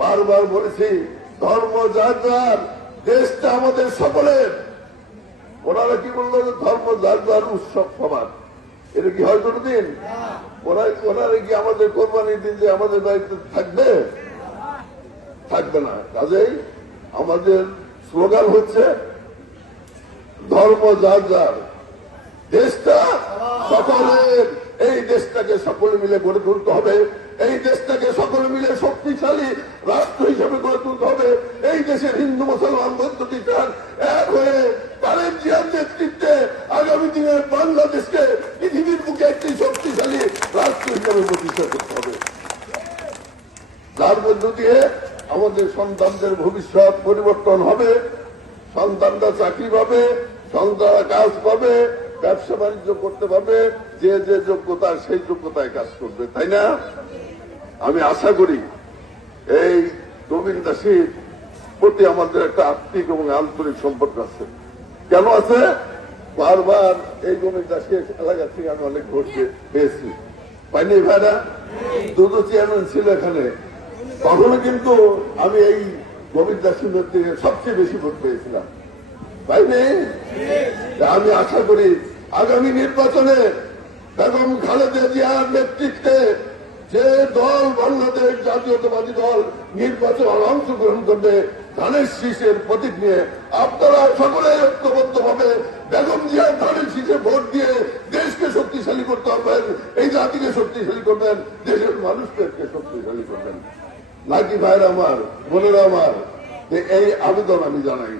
বারবার বলেছি ধর্ম যার যার, দেশটা আমাদের সকলের। ওনারা কি বললো যে ধর্ম যার যার, উৎসব সবার। এটা কি হয় কোনদিন? ওনারা কি আমাদের কোরবানির দিন যে আমাদের দায়িত্ব থাকবে? থাকবে না। কাজেই আমাদের স্লোগান হচ্ছে ধর্ম যার যার, দেশটা সকলের। এই দেশটাকে সকলে মিলে গড়ে তুলতে হবে। এই দেশটাকে সকলে মিলে শক্তিশালী রাষ্ট্র হিসেবে গড়ে তুলতে হবে। এই দেশের হিন্দু মুসলমান বৌদ্ধ খ্রিস্টান এক হয়ে তারেক জিয়ার নেতৃত্বে আগামী দিনের বাংলাদেশকে পৃথিবীর বুকে একটি শক্তিশালী রাষ্ট্র হিসেবে প্রতিষ্ঠা করতে হবে, যার মধ্য দিয়ে আমাদের সন্তানদের ভবিষ্যৎ পরিবর্তন হবে। সন্তানরা চাকরি পাবে, সন্তানরা কাজ পাবে, ব্যবসা বাণিজ্য করতে পারবে, যে যে যোগ্যতা সেই যোগ্যতায় কাজ করবে, তাই না? আমি আশা করি এই গোবিন্দ দাসীর প্রতি আমাদের একটা আত্মিক এবং আন্তরিক সম্পর্ক আছে। কেন আছে? বারবার এই গোবিন্দ দাসীর এলাকা থেকে আমি অনেক ভোট পেয়েছি, পাইনি ভাইরা? দুটো চেয়ারম্যান ছিল এখানে, তখনও কিন্তু আমি এই গোবিন্দ দাসীর থেকে সবচেয়ে বেশি ভোট পেয়েছিলাম, পাইনি? আমি আশা করি আগামী নির্বাচনে বেগম খালেদা জিয়ার নেতৃত্বে যে দল বাংলাদেশ জাতীয়তাবাদী দল নির্বাচন অংশগ্রহণ করবে, ধানের শীষের প্রতীক নিয়ে আপনারা সকলে ঐক্যবদ্ধভাবে বেগম জিয়ার ধানের শীষে ভোট দিয়ে দেশকে শক্তিশালী করতে পারবেন, এই জাতিকে শক্তিশালী করবেন, দেশের মানুষকে শক্তিশালী করবেন। নাকি ভাইরা আমার, বোনেরা আমার, যে এই আবেদন আমি জানাই।